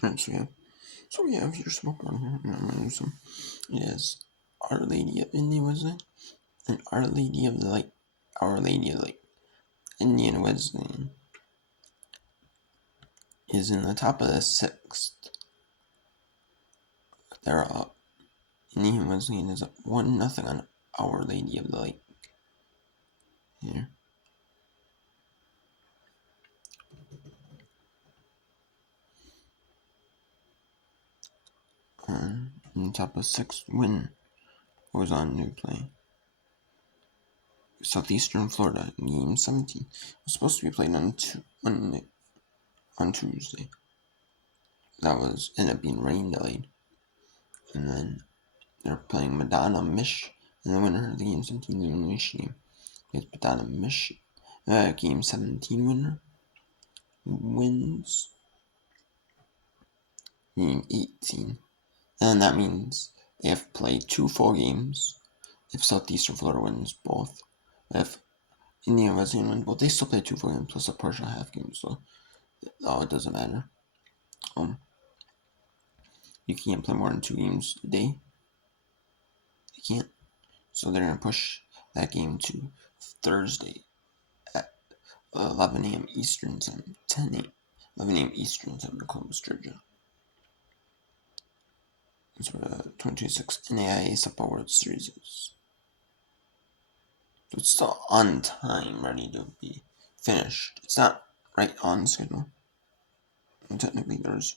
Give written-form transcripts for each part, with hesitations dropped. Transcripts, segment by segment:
Alright, so we have your smoke on here, and I'm gonna use some. It is Our Lady of Indian Wesleyan and Our Lady of the Light. Our Lady of the Light. Indian Wesleyan is in the top of the sixth. They're up. Indian Wesleyan is up 1-0 on Our Lady of the Light. Here. On top of sixth win was on new play. Southeastern Florida, game 17. It was supposed to be played on Tuesday. That was ended up being rain delayed. And then they're playing Madonna Mish, and the winner of the game 17 elimination game is Madonna Mish. Game 17 winner wins game 18. And that means they have played 2 full games if Southeastern Florida wins both. If Indian Wesleyan wins both, they still play 2 full games plus a partial half game, so it doesn't matter. You can't play more than 2 games a day. You can't. So they're going to push that game to Thursday at 11 a.m. Eastern Time, 11 a.m. Eastern Time in Columbus, Georgia. That's where the 2026 NAIA Softball World Series is. So it's still on time, ready to be finished. It's not right on schedule. And technically, there's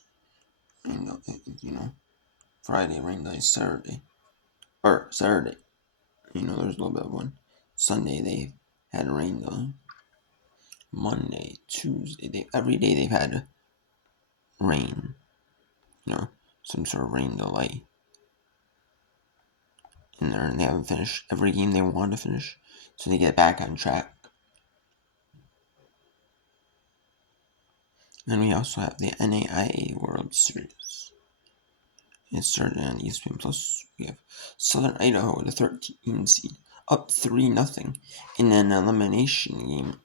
Friday, rain delay, Saturday. There's a little bit of one. Sunday, they had a rain delay. Monday, Tuesday, every day they've had rain. Some sort of rain delay in there, and they haven't finished every game they want to finish, so they get back on track. Then we also have the NAIA World Series. It started on ESPN Plus. We have Southern Idaho, the 13 seed, up 3-0 in an elimination game,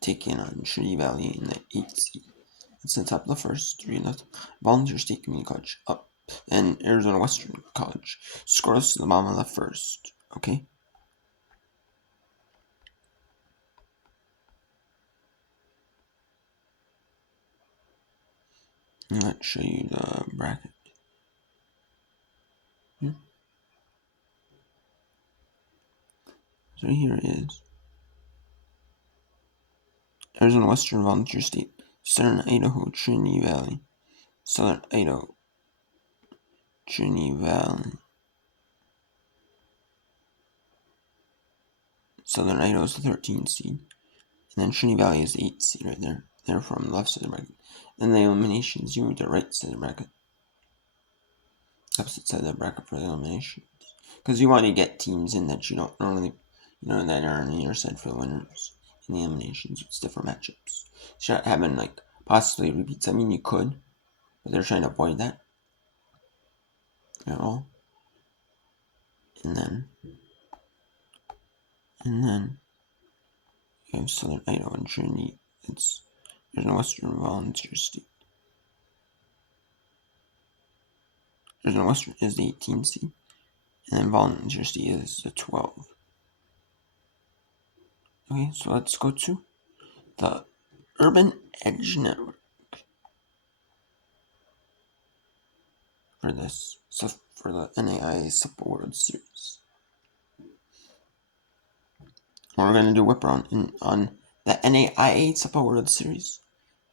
taking on Trinity Valley in the 8th seed. It's the top of the first, 3-0. Volunteer State Community College up, and Arizona Western College scoreless to the bottom of the first. Okay. Let's show you the bracket. So here it is. Arizona Western Volunteer State, Southern Idaho, Trinity Valley, Southern Idaho, Trinity Valley. Southern Idaho is the 13th seed, and then Trinity Valley is the 8th seed right there. They're from the left side of the bracket. And the eliminations, you move to the right side of the bracket. Opposite side of the bracket for the eliminations. Because you want to get teams in that you don't normally, that are on your side for the winners in the eliminations. It's different matchups. So not having, possibly repeats. I mean, you could, but they're trying to avoid that at all. And then you have Southern Idaho and Trinity. There's no Western Volunteer State. There's no Western is the 18th seed, and then Volunteer State is the 12. Okay, so let's go to the Urban Edge Network for this. So for the NAIA Softball World Series, we're going to do whip around on the NAIA Softball World Series,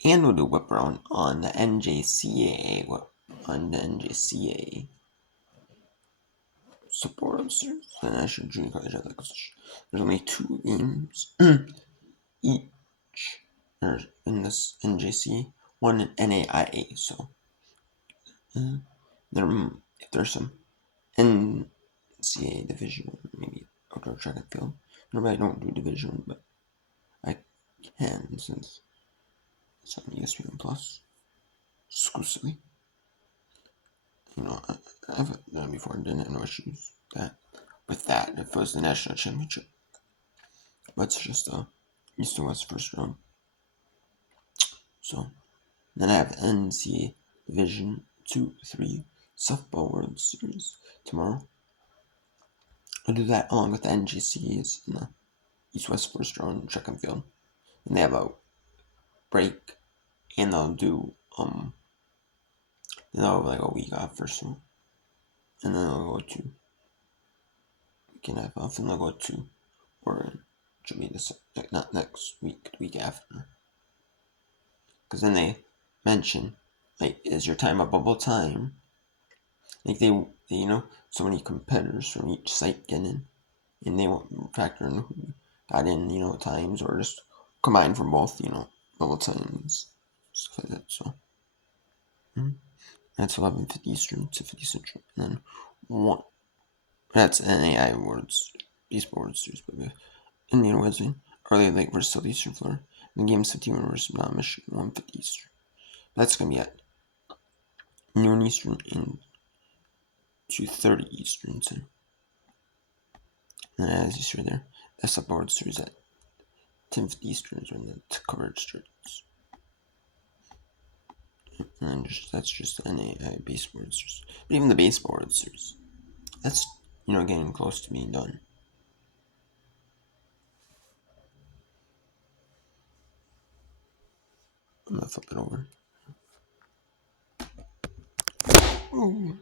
and we'll do whip around on the NJCAA Softball World Series, the National Junior College Athletics. There's only 2 games each in this NJC, 1 in NAIA. So if there's some NCAA division, maybe outdoor track and field. Normally I don't do division, but I can since it's on ESPN Plus exclusively. I've done it before and didn't have no issues with that. If it was the national championship, but it's just East and West first round. So then I have NCAA Division 2-3 Softball World Series tomorrow. I'll do that along with the NJCAAs in the East-West first round track and field. And they have a break, and they'll do they'll have like a week off or so, and then they'll go to weekend have off, and they'll go to Oregon, which will be this like not next week, the week after. Because then they mention like, is your time a bubble time? Like they so many competitors from each site get in, and they won't factor in who got in times, or just combine from both bubble times, stuff like that. So that's 11:50 Eastern to 50 Central, and then one. That's NAIA Awards, Baseball World Series, but Indian Wednesday, early Lake versus Southeastern Florida. And the game's 51 versus Mount Michigan, 1:50 Eastern. That's gonna be at noon Eastern and 2:30 Eastern. So, and as you see right there, that's the World Series at 10:50 Eastern is when the coverage starts. And then that's just NAIA Baseball World Series. But even the Baseball World Series, that's getting close to being done. I'm gonna flip it over. Ooh.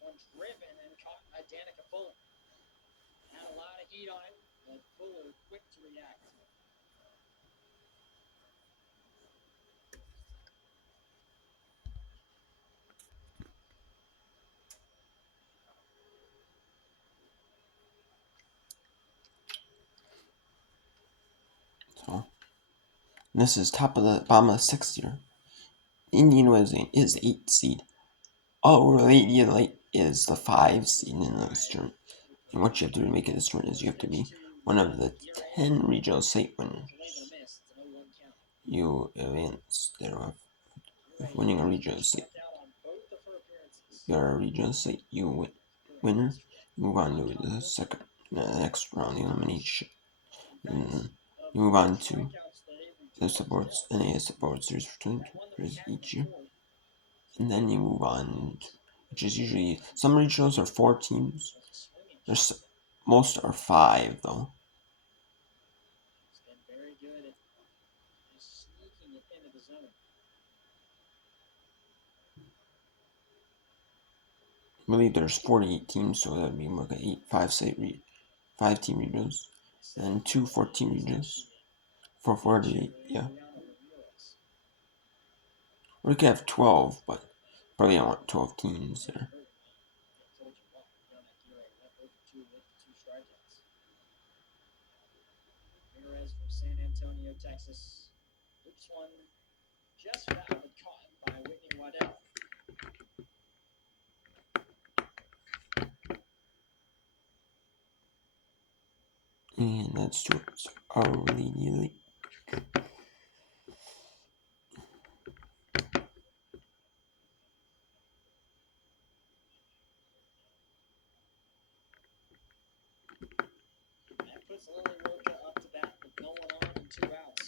One driven and caught by Danica Fuller. Had a lot of heat on it, but Fuller quick to react. So this is top of the bottom of the 6th year. Indian Wednesday is 8th seed. Our Lady Light is the 5 seed in this tournament. And what you have to do to make it this tournament is you have to be one of the 10 regional site winners. You advance thereof with winning a regional site. If you are a regional site winner, you move on to the next round, the elimination. And you move on to the NAIA Support Series for 22 each year. And then you move on, which is usually, some regionals are 4 teams. Most are 5 though. I believe there's 48 teams, so that would be like 5 team regionals, and 2 14 regionals. For 48, yeah. Or we could have 12, but probably don't want 12 teams there. From San Antonio, Texas. Oops, one just fouled and caught by Whitney Waddell. And that's towards Our Lady Lake. That puts Lily Roca up to bat with no one on and 2 outs.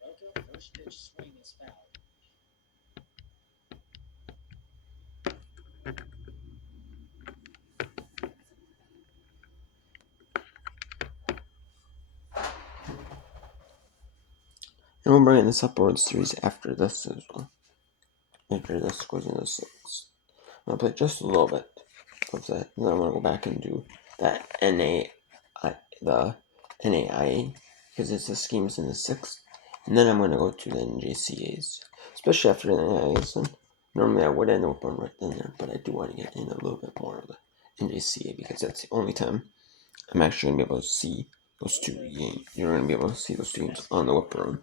Roca, first pitch swing is fouled. And we'll bring in the Support Series after this as well. After this goes into 6. I'm going to play just a little bit of that, and then I'm going to go back and do that the NAIA, because it's the schemes in the 6th, and then I'm going to go to the NJCAAs, especially after the NAIAs. And normally I would end up on right then there, but I do want to get in a little bit more of the NJCAA, because that's the only time I'm actually going to be able to see those 2 games. You're going to be able to see those 2 games on the Whipper Room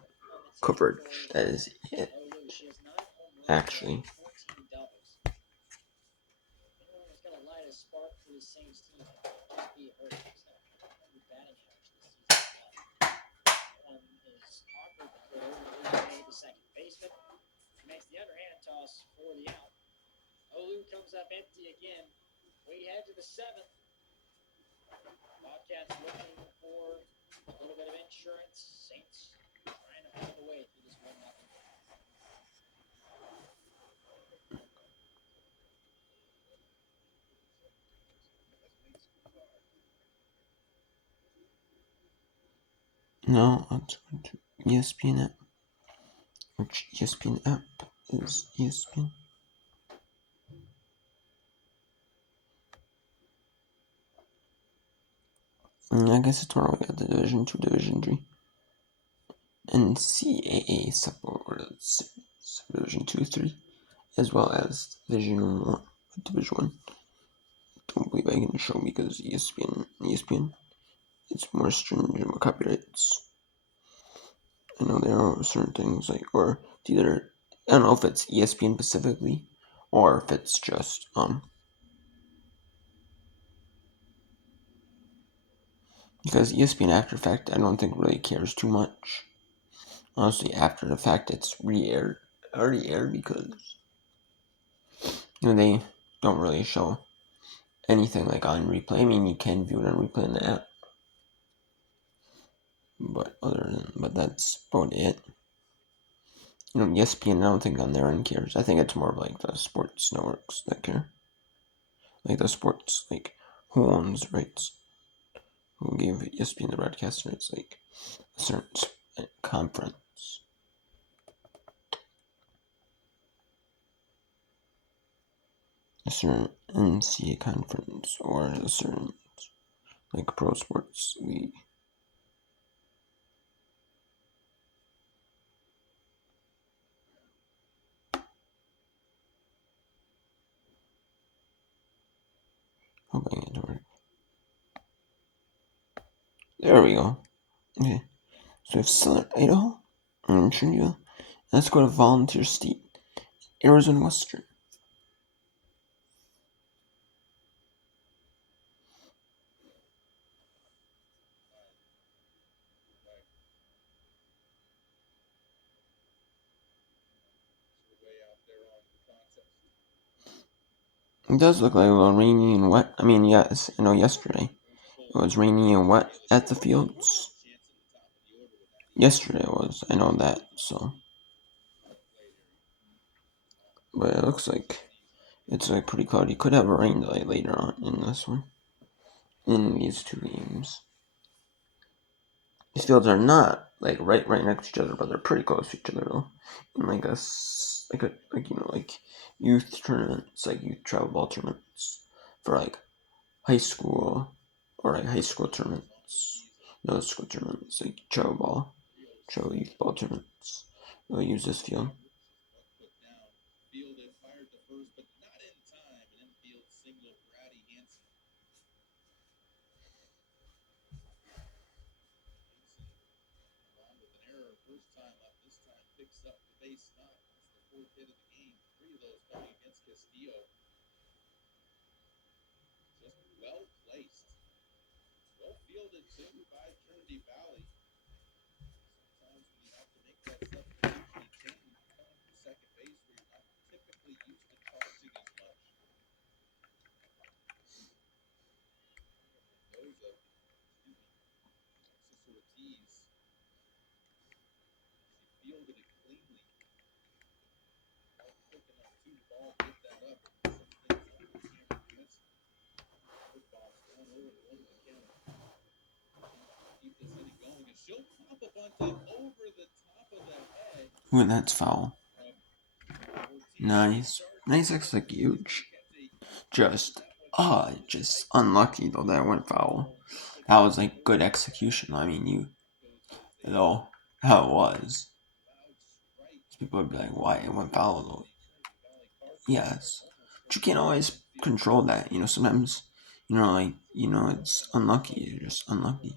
coverage. That is it, actually. second baseman. He makes the underhand toss for the out. Olu comes up empty again. We head to the seventh. Bobcats looking for a little bit of insurance. Saints trying to find a way through this 1-0. No, let's go to ESPN app. Which ESPN app is ESPN? I guess it's more like at the Division 2, Division 3. NCAA supports Division 2, 3, as well as Division 1. Division 1. Don't believe I can show because ESPN, it's more stringent with copyrights. I know there are certain things like, or it's either, I don't know if it's ESPN specifically, or if it's just, because ESPN after fact, I don't think really cares too much. Honestly, after the fact, it's already aired because, they don't really show anything like on replay. I mean, you can view it on replay in the app, but that's about it. ESPN, I don't think on their end cares. I think it's more of like the sports networks that care. Like the sports, like who owns the rights? Who gave ESPN the broadcast rights? Like a certain conference. A certain NCAA conference or a certain like pro sports league. Hoping it works. There we go. Okay. So we have Southern Idaho and Trinidad. Let's go to Volunteer State, Arizona Western. It does look like a little rainy and wet. I mean, yes, I know yesterday it was rainy and wet at the fields. Yesterday it was, I know that, so. But it looks like it's like pretty cloudy. Could have a rain delay later on in this one. In these two games. These fields are not like right next to each other, but they're pretty close to each other though. In like like youth tournaments, like youth travel ball tournaments for like high school or like high school tournaments, middle school tournaments, like travel youth ball tournaments. They'll use this field. Ooh, that's foul. Nice execution. Just unlucky though that went foul. That was like good execution. I mean, how it was. People would be like, why it went foul though? Yes, but you can't always control that. Sometimes, it's unlucky. You're just unlucky.